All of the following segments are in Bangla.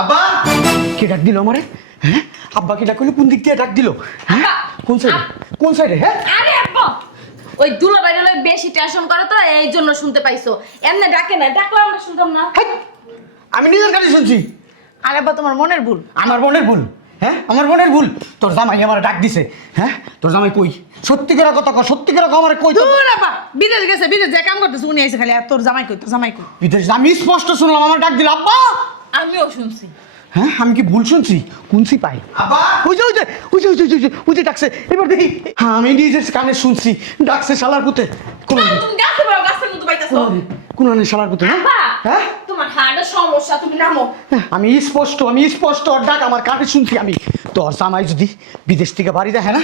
আব্বা কে ডাক দিল আমারে? হ্যাঁ আব্বা কে ডাক কইলো? কোন দিক দিয়ে ডাক দিল? হ্যাঁ কোন সাইডে? কোন সাইডে? হ্যাঁ আরে আব্বা ওই দুলাভাইরে লই বেশি টেনশন করে তো এই জন্য শুনতে পাইছো। এমনি ডাকে না, ডাকলে আমরা শুনতাম না। হাই! আমি নিজের কাছে শুনছি। আরে আব্বা তোমার মনের ভুল। আমার বোনের ভুল। হ্যাঁ আমার বোনের ভুল। তোর জামাই আমার ডাক দিছে। হ্যাঁ তোর জামাই কই? সত্যি করে কথা কও, সত্যি করে আমার কই তো? দূর আব্বা, বিদেশ গেছে, বিদেশ যে কাম করতেছে উনি আইছে খালি। আর তোর জামাই কই? তোর জামাই কই? বিদেশ আমি স্পষ্ট শুনলাম আমার ডাক দিল আব্বা। আমিও শুনছি। হ্যাঁ আমি কি ভুল শুনছি? কোনছি পাই? আব্বা ওই যে ওই যে ওই যে ওই যে ওই যে ওই যে ডাকছে। এবার দেখি। হ্যাঁ আমি নিজের কানে শুনছি ডাকছে শালার পুতে। কোন তুমি গাছে বড় গাছের মতো পাইতাছো। কোন শালার পুতে? আব্বা হ্যাঁ তোমার হাড়ের সমস্যা, তুমি নামো। আমি স্পষ্ট ওর ডাক আমার কানে শুনছি আমি। তোর জামাই যদি বিদেশ থেকে বাড়ি দেখে না,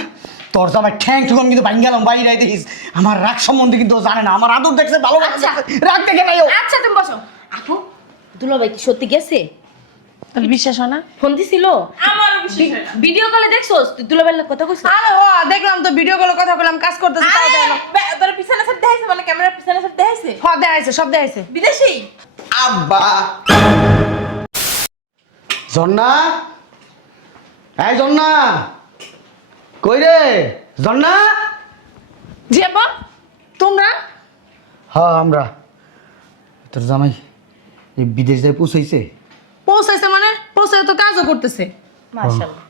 তোর জামাই ঠ্যাং ঠুকন কিন্তু ভাঙ গেলাম বাইরে দেখিস। আমার রাগ সম্বন্ধে কিন্তু ও জানে না। আমার আদর দেখছে, ভালো আচ্ছা। রাগ দেখে নাই ও। আচ্ছা তুমি বসো। আপু দুলাভাই কি সত্যি গেছে? তাহলে বিশ্বাস হয় না? ফোন দিছিল? আমারও বিশ্বাস হয় না। ভিডিও কলে দেখছোস তুই দুলাভাইয়ের কথা কইছিস? আরে ও দেখলাম তো, ভিডিও কলে কথা বললাম, কাজ করতেছে তাও দেয় না। তোর পিছনে সব দেখাইছে, মানে ক্যামেরার পিছনে সব দেখাইছে হ্যাঁ দেখাইছে, সব দেখাইছে। বিদেশি। আব্বা ঝর্ণা, এই ঝর্ণা, কই রে ঝর্ণা? জি আব্বা, তোমরা? হ্যাঁ আমরা। তোর জামাই এই বিদেশ যায় পৌঁছাইছে। পৌঁছাইছে মানে? পৌঁছায় তো কাজও করতেছে। মাশাআল্লাহ।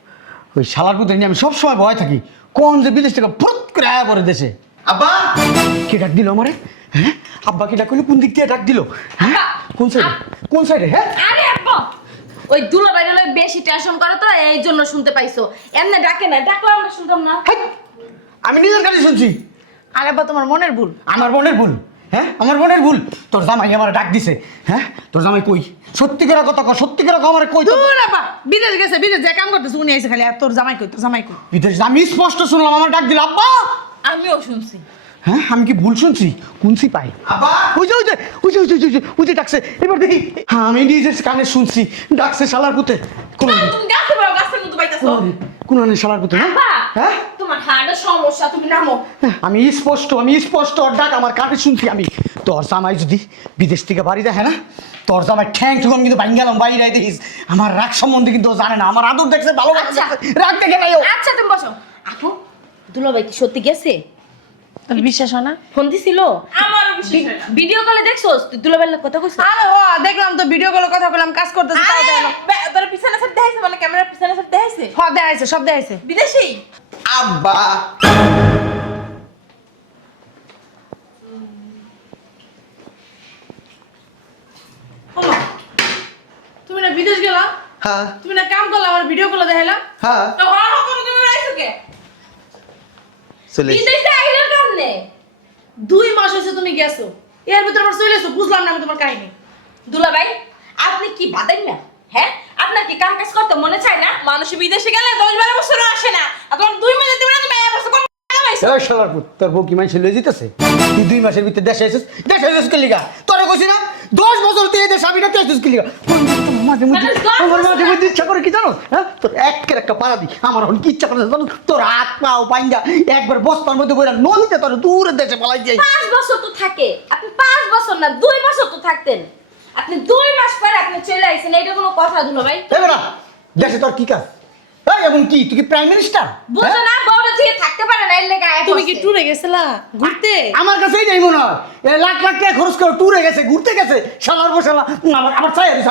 ওই শালার পুতে নিয়ে আমি সবসময় ভয় থাকি, কোন যে বিদেশ থেকে ফুট করে আয়া পড়ে দেশে। আব্বা কে ডাক দিল আমারে? হ্যাঁ আব্বা কে ডাক কইলো? কোন দিক দিয়ে ডাক দিল? হ্যাঁ কোন সাইডে? কোন সাইডে? হ্যাঁ আরে আব্বা ওই দুলাভাইরে লই বেশি টেনশন করে তো এই জন্য শুনতে পাইছো। এমনি ডাকে না, ডাকলে আমরা শুনতাম না। হাই! আমি নিজের কাছে শুনছি। আরে আব্বা তোমার মনের ভুল। আমার বোনের ভুল। হ্যাঁ আমার বোনের ভুল। তোর জামাই আমার ডাক দিছে। হ্যাঁ তোর জামাই কই? সত্যি করে কথা কও, সত্যি করে আমার কই তো? দূর আব্বা, বিদেশ গেছে, বিদেশ যে কাম করতেছে উনি আইছে খালি। আর তোর জামাই কই? তোর জামাই কই? বিদেশ আমি স্পষ্ট শুনলাম আমার ডাক দিল আব্বা। আমিও শুনছি। হ্যাঁ আমি কি ভুল শুনছি? কোনছি পাই? আব্বা ওই যে ওই যে ওই যে ওই যে ওই যে ওই যে ডাকছে। এবার দেখি। হ্যাঁ আমি নিজের কানে শুনছি ডাকছে শালার পুতে। কোন তুমি গাছে বড় গাছের মতো পাইতাছো। কোন শালার পুতে? হ্যাঁ আব্বা হ্যাঁ তোমার হাড়ের সমস্যা, তুমি নামো। আমি স্পষ্ট ওর ডাক আমার কানে শুনছি আমি। তোর জামাই যদি বিদেশ থেকে বাড়ি দেখে না, তোর জামাই ঠ্যাং ঠুকন কিন্তু ভাঙ গেলাম বাইরে দেখিস। আমার রাগ সম্বন্ধে কিন্তু ও জানে না। আমার আদর দেখছে, ভালো আচ্ছা। রাগ দেখে নাই ও। আচ্ছা তুমি বসো। আপু দুলাভাই কি সত্যি গেছে? তাহলে বিশ্বাস হয় না? ফোন দিছিল? আমারও বিশ্বাস হয় না। ভিডিও কলে দেখছোস তুই দুলাভাইয়ের কথা কইছিস? আরে ও দেখলাম তো, ভিডিও কলে কথা বললাম, কাজ করতেছে তাও দেয় না। তোর পিছনে সব দেখাইছে, মানে ক্যামেরার পিছনে সব দেখাইছে হ্যাঁ দেখাইছে, সব দেখাইছে। বিদেশি। আব্বা ওমা, তুমি না বিদেশ গেলা? হ্যাঁ তুমি না কাম করলা, আমার ভিডিও কলে দেখাইলা? হ্যাঁ তো হওয়ার হুকুম তুমি রাইছো কে? চলে এসেছি। বিদেশে আইলার কারণে 2 মাস হয়েছে তুমি গেছো, এর ভিতরে আবার চলে এসো। বুঝলাম না আমি তোমার কাহিনী। দুলাভাই আপনি কি বাদাই না? হ্যাঁ আপনার কি কাম কাজ করতে মনে চায় না? মানুষ বিদেশে গেলে 10-12 বছর আসে না, আর তোমার 2 মাস যেতে পারে, তুমি 1 বছর কম কামাইছো। এই শালার পুত, তোর বউ কি মাইছে লয়ে যেতেছে? তুই 2 মাসের ভিতরে দেশে এসেছিস কে লিগা? তোরে কইছি না 10 বছর তুই এই দেশে আবি না, তুই এসেছিস কে লিগা? মাঝে মধ্যে আমার মাঝে মধ্যে ইচ্ছা করে কি জানো? হ্যাঁ তোর একের একটা পাড়া দি। আমার এখন কি ইচ্ছা করে জানো? তোর হাত পাও পাইঙ্গা একবার বস্তার মধ্যে বইরা নদীতে তোর দূরের দেশে পালাই যাই। 5 বছর তো থাকে। আপনি 5 বছর না 2 বছর তো থাকতেন। আপনি 2 মাস পরে আপনি চলে আইছেন, এইটা কোনো কথা দুলাভাই? এই বেটা দেশে তোর কি কাজ? এই এমন কি তুই কি প্রাইম মিনিস্টার? বুঝো না বউটা থেকে থাকতে পারে না, এর লেগে আয়া তুমি কি পড়ছে। ট্যুরে গেছিলা ঘুরতে? আমার কাছেই যাই মনে হয়। এ লাখ লাখ টাকা খরচ করে ট্যুরে গেছে, ঘুরতে গেছে। শালার বসালা আমার চাই দিছে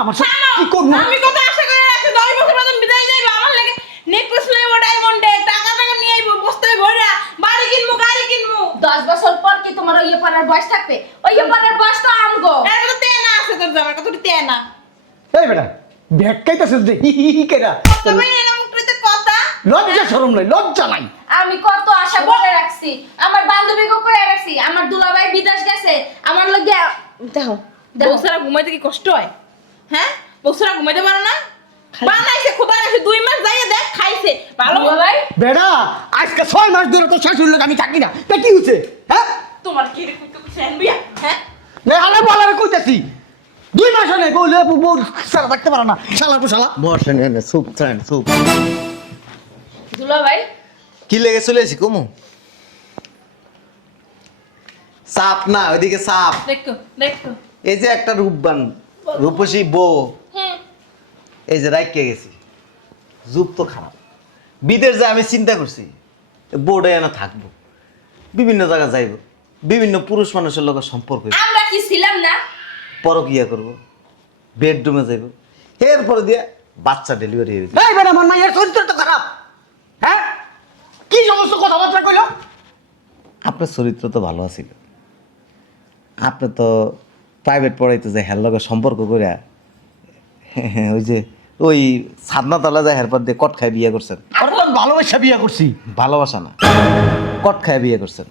আমার কি করবো? আমি কত আশা করে রাখছি 10 বছর বাদে বিদায় যাইবা, আমার লাগে নেকলেস লইবো, ডায়মন্ডে টাকা নিয়ে আইবো, বস্তায় ভরা বাড়ি কিনবো, গাড়ি কিনবো। 10 বছর পর কি তোমার ওই পাড়ার বয়স থাকবে? ওই পাড়ার বয়স তো আমগো। এর কত তেনা আছে তোর জামার, কত তেনা। এই বেটা ভেটকাইতেছিস যে হি হি হি কেরা? তুমি এরকম মুখরিতে কথা। লজ্জা শরম নাই, লজ্জা নাই। আমি কত আশা করে রাখছি, আমার বান্ধবীকে করে রাখছি, আমার দুলাভাই বিদেশ গেছে, আমার লগে দেখো দেখো বউসারা ঘুমাইতে কি কষ্ট হয়? হ্যাঁ বউসারা ঘুমাইতে পারে না? বানাইছে খোদা কাছে 2 মাস যাইয়ে দেখ খাইছে ভালো। দুলাভাই বেটা আজকে 6 মাস ধরে তো শাশুড়ির লোক আমি থাকি না, তা কি হচ্ছে? হ্যাঁ তোমার কি রে কইতে কইছে বিয়া? হ্যাঁ নে আলে বলারে কইতাছি 2 মাস হলে বলে বউ সারা থাকতে পারে না। শালার শালা বসেন এনে সুপ চান সুপ। দুলাভাই কি লেগে চলে এসেছি কমু? সাপ না ওইদিকে সাপ। দেখো দেখো। এই যে একটা রূপবান রূপসী বউ, হুম এই যে রাইকে গেছি, যুগ তো খারাপ। বিদেশ যে আমি চিন্তা করছি বোর্ডে এনে থাকবো, বিভিন্ন জায়গায় যাইব, বিভিন্ন পুরুষ মানুষের লোকের সম্পর্ক হইব, আমরা কি ছিলাম না? পরকিয়া করব, বেডরুমে যাইব, এরপরে দিয়ে বাচ্চা ডেলিভারি হয়ে যাবে। এই বেটা আমার মায়ের চরিত্র তো খারাপ। হ্যাঁ, কি সমস্ত কথাবার্তা কইলো? আপনার চরিত্র তো ভালো আছিল, আপনি তো প্রাইভেট পড়াইতে যে হের লগে সম্পর্ক করে ওই যে ওই সাধনাতলা যায় হেরপর দিয়ে কট খায় বিয়ে করছেন। আর তো ভালোবাসা বিয়ে করছি। ভালোবাসা না, কট খায় বিয়ে করছেন।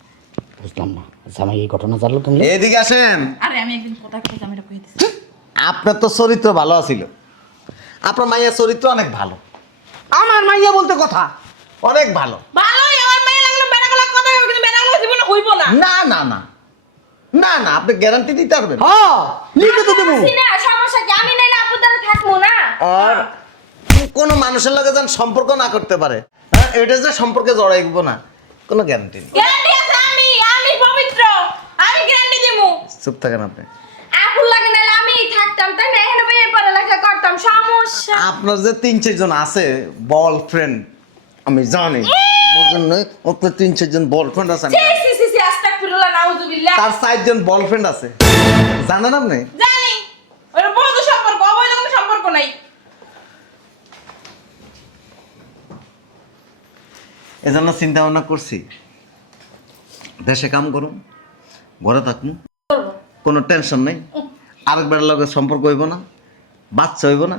বুঝলাম না জামাই এই ঘটনা জানলো তুমি? এদিকে আসেন। আরে আমি একদিন কথা খেয়ে আমি এটা কই দিছি। আপনার তো চরিত্র ভালো আছিল, আপনার মাইয়ার চরিত্র অনেক ভালো, আমার মাইয়া বলতে কথা। অনেক ভালো। ভালোই আমার মেয়ে লাগলো বেড়াগুলো কথা হবে কিন্তু বেড়াগুলো জীবনে হইব না। না না না না না, আপনি গ্যারান্টি দিতে পারবেন? হ্যাঁ, লিখে তো দেবো। আছি না, সমস্যা কি? আমি নাইলে আপুর দ্বারা থাকবো না। আর কোনো মানুষের লগে যেন সম্পর্ক না করতে পারে, হ্যাঁ, এটা যে সম্পর্কে জড়াইব না, কোনো গ্যারান্টি নেই। গ্যারান্টি আছে আমি পবিত্র, আমি গ্যারান্টি দিমু। চুপ থাকেন আপনি। আপুর লাগে নাইলে আমিই থাকতাম, তাই না? এখানে বইয়ে পড়ালেখা করতাম, সমস্যা। আপনার যে 3-4 জন আছে বয়ফ্রেন্ড, আমি জানি, বুঝলেন না? আপনার 3-4 জন বয়ফ্রেন্ড আছে, সি সি সি সি, আস্তাগফিরুল্লাহ, নাউযুবিল্লাহ। তার 4 জন বয়ফ্রেন্ড আছে, জানেন আপনি? জানি ওর বৈধ সম্পর্ক, অবৈধ কোনো সম্পর্ক নাই। এজন্য চিন্তা ভাবনা করছি দেশে কাম করুন, ঘরে থাকুন, কোনো টেনশন নেই, আরেকবার লগে সম্পর্ক হইব না, বাচ্চা হইব না,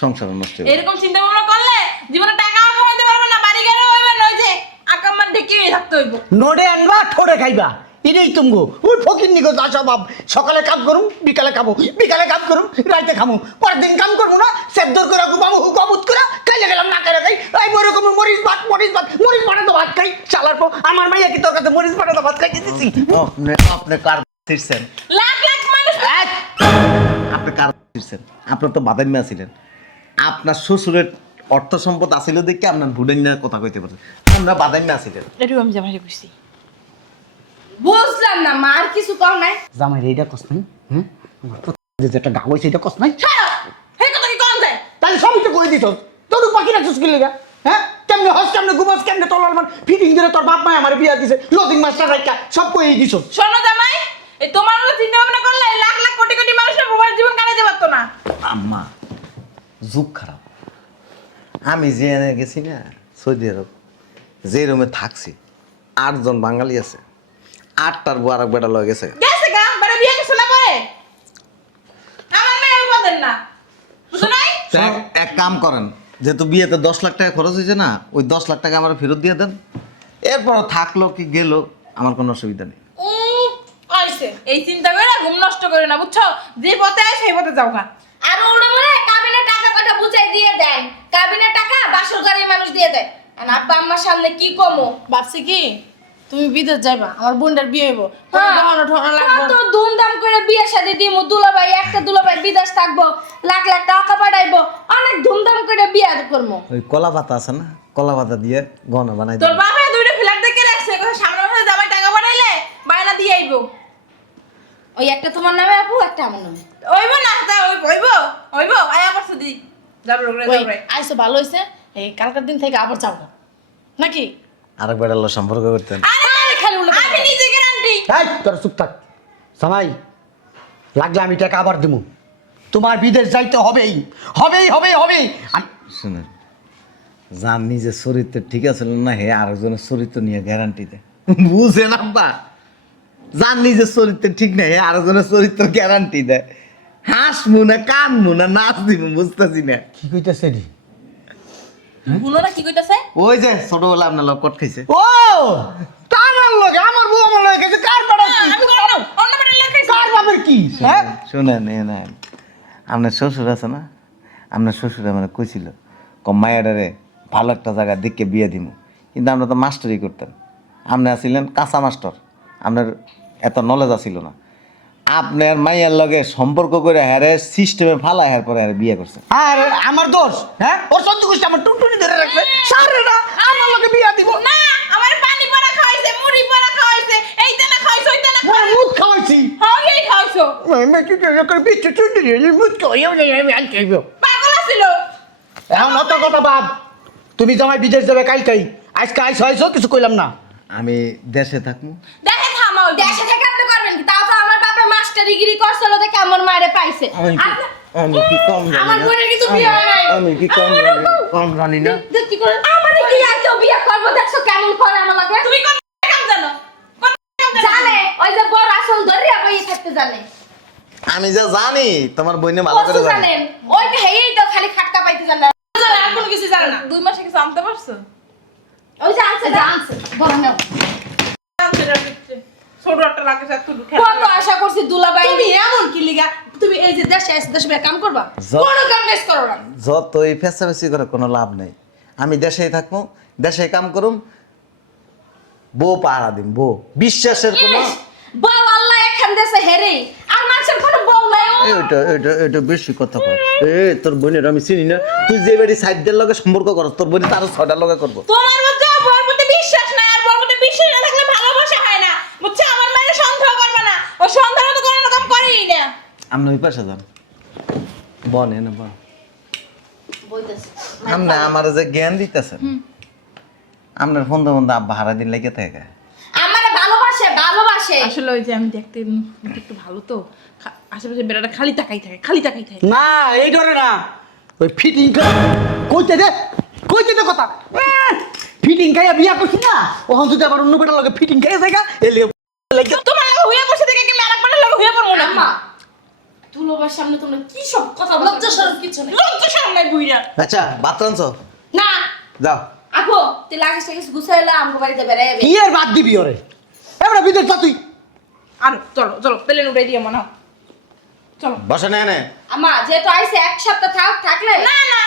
সংসার নষ্ট হইব। এরকম চিন্তা ভাবনা করলে জীবনে টাকাও কামাইতে পারবে না, বাড়ি গাড়িও হইবে না, ওই যে আকাম্মান ঢেকে থাকতে হইব। নোডে আনবা ঠোড়ে খাইবা, এটাই তুমগো। ওই ফকির নিগো যা স্বভাব, সকালে কাম করুম, বিকালে খাবো, বিকালে কাম করুম, রাইতে খামু, পরের দিন কাম করবো না, সেদ্ধর করে ঘুমাবো, গবুত করে খাইলে গেলাম না করে খাই। এই মরকম মরিচ ভাত, মরিচ বানাতো ভাত খাই। চালার পর আমার মাইয়া কি তোর কাছে মরিচ বানাতো ভাত খাই দিতেছি? আপনি কার ছিড়ছেন? লাখ লাখ মানুষ আপনি কার ছিড়ছেন? আপনার তো বাদামি ছিলেন, আপনার শ্বশুরের অর্থ সম্পদ আছিল দেখে আপনার ভুডেন কথা কইতে পারছেন, আমরা বাদামি ছিলেন। এটু আমি জামাইরে কইছি। বুঝলাম না, মার কিছু কম নাই। জামাই এইটা কস নাই? হ্যাঁ, যেটা গা হয়েছে এটা কস নাই? ছাড়ো হে কথা কি কোন যায়? তাহলে সবই তো কই দিত, তোর পাখি রাখছিস কি লেগা? হ্যাঁ, কেমনে হস, কেমনে ঘুমাস, কেমনে তলার মান ফিটিং করে তোর বাপ মা আমার বিয়া দিছে, লজিং মাস্টার রাখা সব কই দিছ। শোনো জামাই, এই তোমার মতো চিন্তা ভাবনা করলে লাখ লাখ কোটি কোটি মানুষের মোবাইল জীবন কাটাতে পারতো না। আম্মা যুগ খারাপ, আমি যে এনে গেছি না সৌদি আরব, যে রুমে থাকছি 8 জন বাঙালি আছে, 8টার বউ আরেক বেটা লয়ে গেছে। গেছে গা মানে বিয়ে কিছু না করে আমার মেয়ে ওই বলেন না বুঝো নাই? এক কাম করেন, যেহেতু বিয়েতে 10 লাখ টাকা খরচ হয়েছে না, ওই 10 লাখ টাকা আমার ফেরত দিয়ে দেন, এরপর থাকলো কি গেল আমার কোনো অসুবিধা নেই। আইছে এই চিন্তা করে ঘুম নষ্ট করে না, বুঝছো? যে পথে আয় সেই পথে যাও গা। আর ওরে মনে কাবিনে টাকা কটা বুঝাই দিয়ে দেন, কাবিনে টাকা বাসর গাড়ির মানুষ দিয়ে দেয়। আর আব্বা আম্মার সামনে কি কমো? ভাবছি কি তুমি বিদেশ যাইবা, আমার বোনটার বিয়ে হইব, ঠোনা ঠোনা লাগবে। কত ধুমধাম করে বিয়ে শাদী দিমু, দুলাভাই একটা দুলাভাই বিদেশ থাকবো, লাখ লাখ টাকা পাঠাইবো, অনেক ধুমধাম করে বিয়ে করবো। ওই কলা পাতা আছে না, কলা পাতা দিয়ে গহনা বানাই তোর দিবেন। বাপে দুইটা ফ্ল্যাট দেখে রাখছে, কথা সামনে মাসে জামাই টাকা পাঠাইলে বায়না দিয়ে আইবো। ওই একটা তোমার নামে আপু, একটা আমার নামে। ওইবো না তা ওইবো আয়া করছে দি যাবো রে ওই যাবো। আইসো ভালো হইছে, এই কালকার দিন থেকে আবার যাও নাকি? আরেক বেটার লগে সম্পর্ক করতেন। আরে খালি উল্টো আমি নিজে গ্যারান্টি। এই তোর চুপ থাক জামাই, লাগলে আমি টাকা আবার দেবো, তোমার বিদেশ যাইতে হবেই হবেই হবেই হবেই। শুনেন, যার নিজের চরিত্র ঠিক আছে না, হে আরেকজনের চরিত্র নিয়ে গ্যারান্টি দেয়, বুঝেন আব্বা? যার নিজের চরিত্র ঠিক নাই, হে আরেকজনের চরিত্র গ্যারান্টি দেয়। হাসবো না, কানবো না, নাচ দিব, বুঝতেছি না। কি কইতেছে রে? বুনোরা কি কইতাছে? ওই যে ছোটবেলা আপনার লোক কট খাইছে, ও তার লগে আমার বউ আমার লগে গেছে, কার পাড়া কি? আমি কোন অন্য বাড়ি লেখাইছি। কার বাপের কি? হ্যাঁ, শুনেন নেন, আপনার শ্বশুর আছে না, আপনার শ্বশুর মানে কইছিল মায়াডারে ভালো একটা জায়গা দেখে বিয়ে দিব, কিন্তু আমরা তো মাস্টারি করতেন, আপনি আছিলেন কাঁচা মাস্টার, আপনার এত নলেজ আসিল না, আপনার মাইয়ার লগে সম্পর্ক করে হ্যারে সিস্টেমে ফালা হ্যার পরে হ্যারে বিয়ে করছে। আর আমার দোষ? হ্যাঁ, ওর সহ্য করছে, আমার টুনটুনি ধরে রাখবে, সারে না আমার লগে বিয়া দিব না আমার পানি পড়া খাওয়াইছে, মুড়ি পড়া খাওয়াইছে, এইটা না খাওয়াইছে ওইটা না না, মুখ খাওয়াইছি। খাওয়াই খাওয়াইছো। আমি কি করে বিচ্ছু টুনটুনি মুখ খাওয়াইও না, আমি আনতে হইব। পাগল আছিল এখন অত কথা বাদ, তুমি জামাই বিদেশ যাবে কালকেই, আজকে আইস হয়েছো কিছু কইলাম না। আমি দেশে থাকবো। দেখে থামাও দেশে থেকে আপনি করবেন কি? তাও তো আমার বাবা মাস্টার ডিগ্রি করছিল দেখে আমার মায়ের পাইছে। আমি কি কম জানি আমার না? বোনের কিছু বিয়ে হয় নাই। আমি কি কম জানি না? দেখ কি করে আমার কি আর কেউ বিয়ে করবো দেখছো কেমন করে আমার লাগে? তুমি কোন কাম জানো? কোন কাম জানো? জানে ওই যে বড় আসল ধরিয়া বই থাকতে জানে। আমি যা জানি তোমার বইনে ভালো করে কসু জানে। জানেন ওই যে হেই তো খালি খাটকা পাইতে জানে। জানে আর কোনো কিছু জানে না। 2 মাসে কিছু আনতে পারছো? ওই যে আনছে জানছে বড় না। ছোট একটা লাগে সাথে তুই কত আশা করছি দুলাভাই। তুমি এমন কি লিগা তুমি এই যে দেশে এসে দেশে কাম করবা, জ- কোনো কাম কাজ করো না। যতই ফেসাফেসি করে কোনো লাভ নেই। আমি দেশেই থাকবো, দেশে কাম করুম, বউ পাহারা দিম, বউ বিশ্বাসের কোনো বউ আল্লাহ এখান দেশে হেরে আর মানুষের কোনো বউ নাই। এটা বেশি কথা কর। তোর বোনের আমি চিনি না, তুই যে বাড়ি সাইডদের লগে সম্পর্ক করস তোর বোন তারও 6টার লগে করবো। তোমার মধ্যে বর প্রতি বিশ্বাস নাই, আর বর প্রতি বিশ্বাস না থাকলে ভালোবাসা হয় না, বুঝছো? আমার মায়ের সন্দেহ করবে না, ও সন্দেহ তো কোনো কাম করেই না। আপনি ওই পাশে যান, বন এনে বন। বইতেছে আপনি আমার যে জ্ঞান দিতেছেন, আপনার ফোন বন্ধু আব্বা হারা দিন লেগে থাকে। আমারে ভালোবাসে ভালোবাসে। আসলে ওই যে আমি দেখতে একটু ভালো তো, আশেপাশে বেড়াটা খালি তাকাই থাকে, খালি তাকাই থাকে। না এই ধরে না, ওই ফিটিং কইতে দে কথা। ফিটিং খাইয়া বিয়া করছি না, ওখান যদি আবার অন্য বেটার লগে ফিটিং খাইয়া জায়গা এলে তোমার লাগে হইয়া বসে থেকে কি মেলা পাড়ার লাগে হইয়া পড়বো না? আম্মা দুলাভাইয়ের সামনে তোমরা কি সব কথা বলছো? লজ্জা শরম কিছু নেই। লজ্জা শরম নাই বুইরা। আচ্ছা ভাত রাঁধছো? না যাও। আপু তুই লাগিস টাকিস গুছাইলা আমগো বাড়িতে বেড়াই যাবে। কি আর বাদ দিবি ওরে, এবারে বিদেশ যা তুই। আর চলো চলো প্লেন উড়াই দিয়ে মনে হয়। চলো। বসে নেয় নে। আম্মা যেহেতু আইসে এক সপ্তাহ থাকলে না না,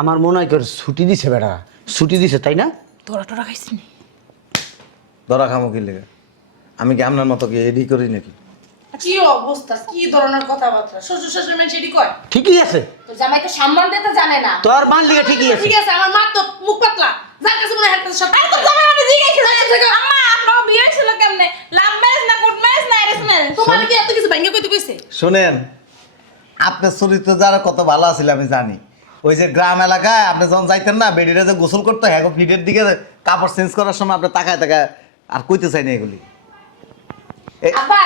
আমার মনে হয় তোর ছুটি দিছে বেটা, ছুটি দিছে তাই না? তোরা টোরা খাইছি নি? ধরা খামো কি লেগে? আমি কি আপনার মতো কি এডি করি নাকি? কি অবস্থা, কি ধরনের কথাবার্তা, শ্বশুর শাশুড়ি মানুষ এটি কয়। ঠিকই আছে, তো জামাই তো সম্মান দিতে জানে না। তোর মান লিগে ঠিকই আছে। ঠিক আছে, আমার মা তো মুখ পাতলা, যার কাছে মনে হয় হাত সব আরে তো জামাই মানে জিজ্ঞাসা করছে আম্মা আপনার বিয়ে ছিল কেমনে? লাভ ম্যারেজ না কোর্ট ম্যারেজ না অ্যারেঞ্জ ম্যারেজ? তোমার কি এত কিছু ভাঙ্গে কইতে কইছে? শোনেন, আপনার চরিত্র যারা কত ভালো আছিল আমি জানি। ওই যে গ্রাম এলাকায় আপনি যখন যাইতেন না, বেডিরা যে গোসল করতে হ্যাঁ ফিটের দিকে কাপড় চেঞ্জ করার সময় আপনি তাকায় তাকায় আর কইতে চাই না এগুলি। আপা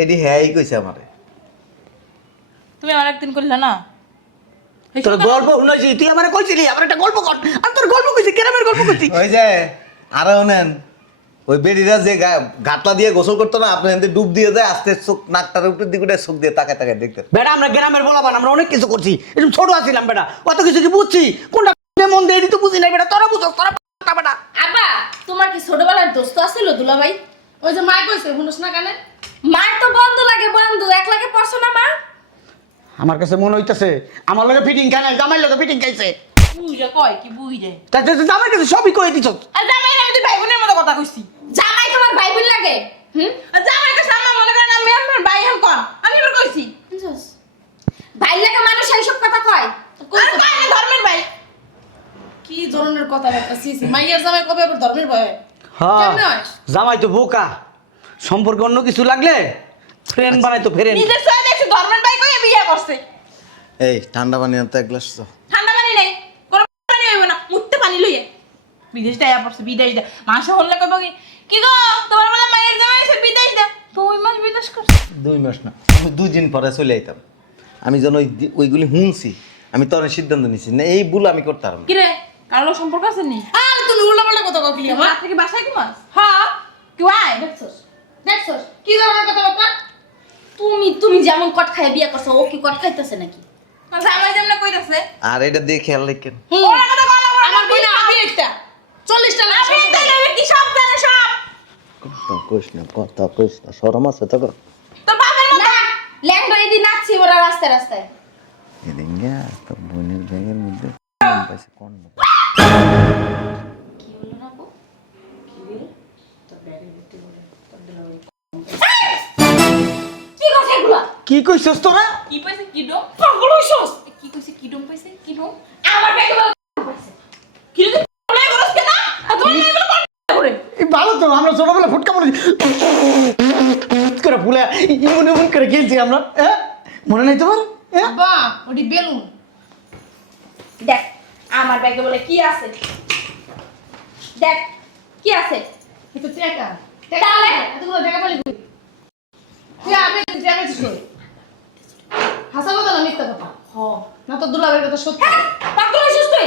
এডি হ্যাঁ কইছে আমারে। তুমি আমার একদিন করলে না? তোর গল্প শুনাইছি, তুই আমার কইছিলি আমার একটা গল্প কর, আর তোর গল্প কইছি, কেরামের গল্প কইছি। ওই যে আরো নেন ওই বেডিরা যে ঘাটলা দিয়ে গোসল করতো না, আপনি এমনি ডুব দিয়ে যায় আস্তে চোখ নাকটার উপর দিকে উঠে চোখ দিয়ে তাকায় তাকায় দেখতেন। বেটা আমরা গ্রামের বলাবান, আমরা অনেক কিছু করছি, এরকম ছোট আছিলাম বেটা, অত কিছু কি বুঝছি? কোনটা মন দিয়ে এটি তো বুঝি নাই বেটা, তোরা বুঝছ, তোরা বেটা। আপা তোমার কি ছোটবেলার দোস্ত আছিল দুলাভাই? ওই যে মা কইছে শুনছ না কানে? মার তো বন্ধু লাগে, বন্ধু এক লাগে পড়ছো না মা? আমার কাছে মনে হইতাছে আমার লগে ফিটিং খায় না, জামাই লগে ফিটিং খাইছে। বুইরা কয় কি বুইরে? তাতে জামাই কাছে সবই কয়ে দিছ। আর জামাই আমি তো ভাই বোনের মতো কথা কইছি। জামাই তোমার ভাই বোন লাগে? আর জামাই কাছে আম্মা মনে করেন আমি আমার ভাই হাম কোন আমি এবার কইছি। বুঝছস? ভাই লাগে মানুষ এইসব কথা কয়। আর ভাই না ধর্মের ভাই। কি ধরনের কথাবার্তা, সিসি মাইয়ার জামাই কবে আবার ধর্মের ভয়? হ্যাঁ কেমনে হয়? জামাই তো বোকা, সম্পর্কে অন্য কিছু লাগলে ফ্রেন্ড বানাই তো ফ্রেন্ড। নিজের সয়ে দেখছি ধর্মের ভাই কই বিয়ে করছে। এই ঠান্ডা পানি আনতে এক গ্লাস দাও। ঠান্ডা পানি নাই, গরম পানি হইব না, মুত্তে পানি লইয়ে। বিদেশ যাইয়া পড়ছে, বিদেশ দা। মাসে হলে কইব কি গো তোমার বলে মায়ের জামাই এসে বিদেশ দা। 2 মাস বিদেশ করছে। 2 মাস না, আমি 2 দিন পরে চলে আইতাম। আমি যেন ওইগুলি শুনছি, আমি তোর সিদ্ধান্ত নিছি না, এই ভুল আমি করতাম না। কি রে কারো সম্পর্ক আছে নি? আর তুমি উল্টাপাল্টা কথা কও কি আমার? রাত থেকে বাসায় ঘুমাস? হ্যাঁ কি হয়? দেখছস? দেখছস? কি ধরনের কথাবার্তা? তুমি যেমন কট খায় বিয়ে করছো, ও কি কট খাইতেছে নাকি? তোর জামাই যেমনে কইতাছে আর এটা দিয়ে খেয়াল রাখেন। ওরা কথা বলা আমার বোনে আবি একটা 40টা লাখ আমি তাহলে কি সব জানে সব। কথা কইস না, শরম আছে তো? তোর বাপের মতো না ল্যাংড়া এদি নাচছি ওরা রাস্তায় রাস্তায়। এদিন গিয়া তোর বোনের ব্যাগের মধ্যে পাইছে কোন কি হলো না আপু? কি হলো? কি কথা এগুলা? কি কইছস তোরা? কি পাইছে কি ডম? পাগল হইছস? কি কইছে কি ডম পাইছে? কি ডম? আমার ব্যাগে পাইছে। কি রে বলে করছ কেন? আর তুমি না বলে কোন করে? এই ভালো তো, আমরা ছোটবেলা ফুটকা বলে করে ফুলে এমন এমন করে খেলছি আমরা, হ্যাঁ? মনে নাই তোমার? হ্যাঁ? আব্বা ওডি বেলুন। দেখ আমার ব্যাগে বলে কি আছে, দেখ কি আছে। কিন্তু টাকা তাহলে? এতগুলো টাকা পালি কই? তুই আমি টাকা দিছিস কই? হাসা কথা না মিথ্যা কথা হ না তো দুলাবের কথা সত্যি হ্যাঁ, পাগল হইছিস তুই?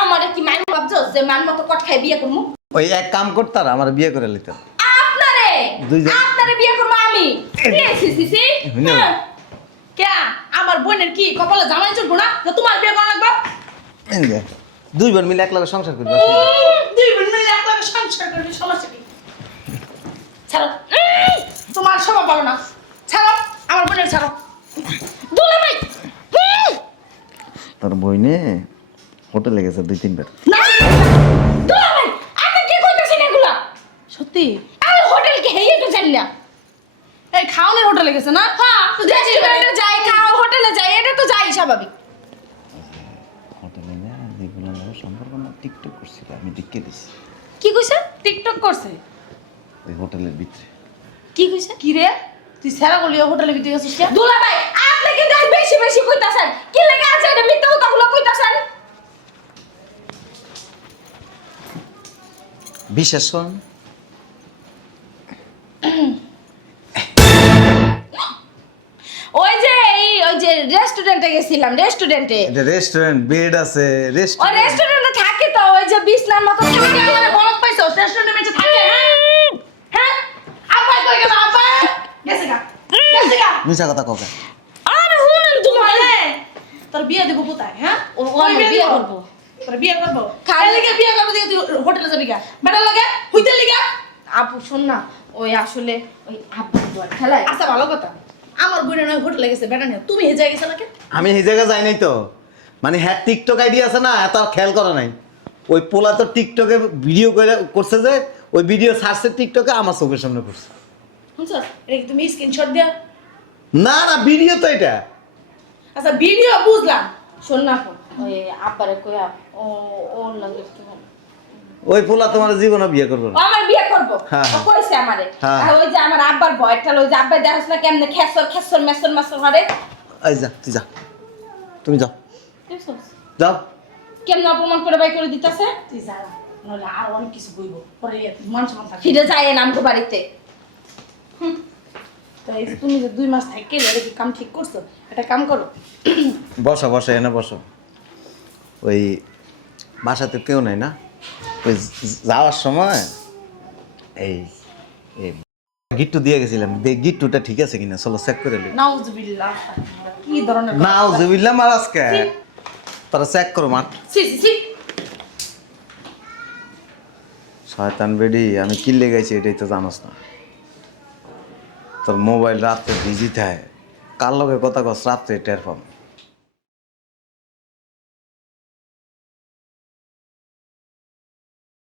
আমারে কি মান ভাবছস যে মান মতো কট খাই বিয়ে করবো? ওই এক কাম করতার আমার বিয়ে করে লিত। আপনারে দুইজন- আপনারে বিয়ে করবো আমি। সি সি সি হইলো? হ্যাঁ। কে আমার বোনের কি কপালে জামাই চড়বো না যে তোমার বিয়ে করা লাগবে? দুই বোন মিলে এক লগে সংসার করবে। দুই বোন মিলে এক লগে সংসার করবি, সমস্যা কি? ছাড়ো তোমার স্বভাব ভালো না, ছাড়ো আমার বোনের ছাড়ো। দুলাভাই তোর বইনে হোটেলে গেছে 2-3 বার। না দুলাভাই আপনি কি কইতাছেন এগুলা? সত্যি আমি হোটেল কে হেইয়ে তো জানি না। এই খাওনের হোটেলে গেছে না? হ্যাঁ রেস্টুরেন্টে যাই খাও হোটেলে যাই এটা তো যাই স্বাভাবিক। হোটেলে না যেগুলো সম্পর্ক না টিকটক করছিল আমি দেখে দিছি কি কইছে? টিকটক করছে ওই হোটেলের ভিতরে। কি কইছে? কি রে তুই সেরা গলিয়া হোটেলে বিতে গেছিস কে? দুলাভাই আপনি কিন্তু আজ বেশি বেশি কইতাছেন। কি লাগে আজ এটা মিথ্যা কথাগুলো কইতাছেন? বিশ্বাস করেন ওই যে ওই যে রেস্টুরেন্টে গেছিলাম রেস্টুরেন্টে। এটা রেস্টুরেন্ট বেড আছে ওই রেস্টুরেন্ট রেস্টুরেন্টে থাকে তো ওই যে বিছনার মতো থাকে। মানে বলদ পাইছো রেস্টুরেন্টে মেচে থাকে হ্যাঁ? হ্যাঁ আব্বাই কই গেল আব্বাই? গেছে গা গেছে গা। মিছা কথা কোকা আরে শুনেন দুলাভাই বলে তোর বিয়ে দেব কোথায় হ্যাঁ? ও কই আমার বিয়ে দিব? করব। তোর বিয়ে করব? খালি- খালি কে বিয়ে করব দিকে তুই হোটেলে যাবি গা? বেটা লাগে হইতে লিগা? আপু শোন না ওই আসলে ওই আব্বু বল খেলায় আচ্ছা ভালো কথা আমার বোনের নয় হোটেলে গেছে বেটা নিয়ে তুমি হেজে গেছে নাকি? আমি এই জায়গায় যাই নাই তো মানে হ্যাঁ টিকটক আইডি আছে না এত আর খেয়াল করা নাই ওই পোলা তো টিকটকে ভিডিও করে করছে যে ওই ভিডিও সার্চে টিকটকে আমার চোখের সামনে করছে শুনছ এটা কি তুমি স্ক্রিনশট দিয়া? না না ভিডিও তো এটা আচ্ছা ভিডিও বুঝলাম শোন না আপু ওই আব্বারে কইয়া ও ওর লাগে কি হবে? ওই পোলা তোমার জীবনে বিয়ে করবে ও না আমার বিয়ে করব। হ্যাঁ। ও কইছে আমারে। হ্যাঁ। আর ওই যে আমার আব্বার ভয়টা ওই যে আব্বাই দেখাস না কেমনে খেসর খেসর মেসর মেসর করে। এই যা তুই যা তুমি যাও দেখছস? যাও কেমনে অপমান করে বাই করে দিতেছে। তুই যা নাহলে আর অনেক কিছু বইব পরে মান সম্মান থাকবে ফিরে যায় নামকো বাড়িতে। তো এই যে তুমি যে 2 মাস থেকে এটা কি কাম ঠিক করছো? একটা কাম করো বসো বসো এনে বসো ওই বাসাতে কেউ নাই না ওই যাওয়ার সময় এই এই গিট্টু দিয়ে গেছিলাম গিট্টুটা ঠিক আছে কিনা চলো চেক করে নি নাউজুবিল্লাহ কি ধরনের না জুবিল্লা মারাজকে তারা চেক করো মাঠ সি সি সি শয়তান বেডি আমি কিল্লে গেছি এটাই তো জানোস না তোর মোবাইল রাত্রে ভিজি থাকে কার লগে কথা কস রাত্রে টের পাম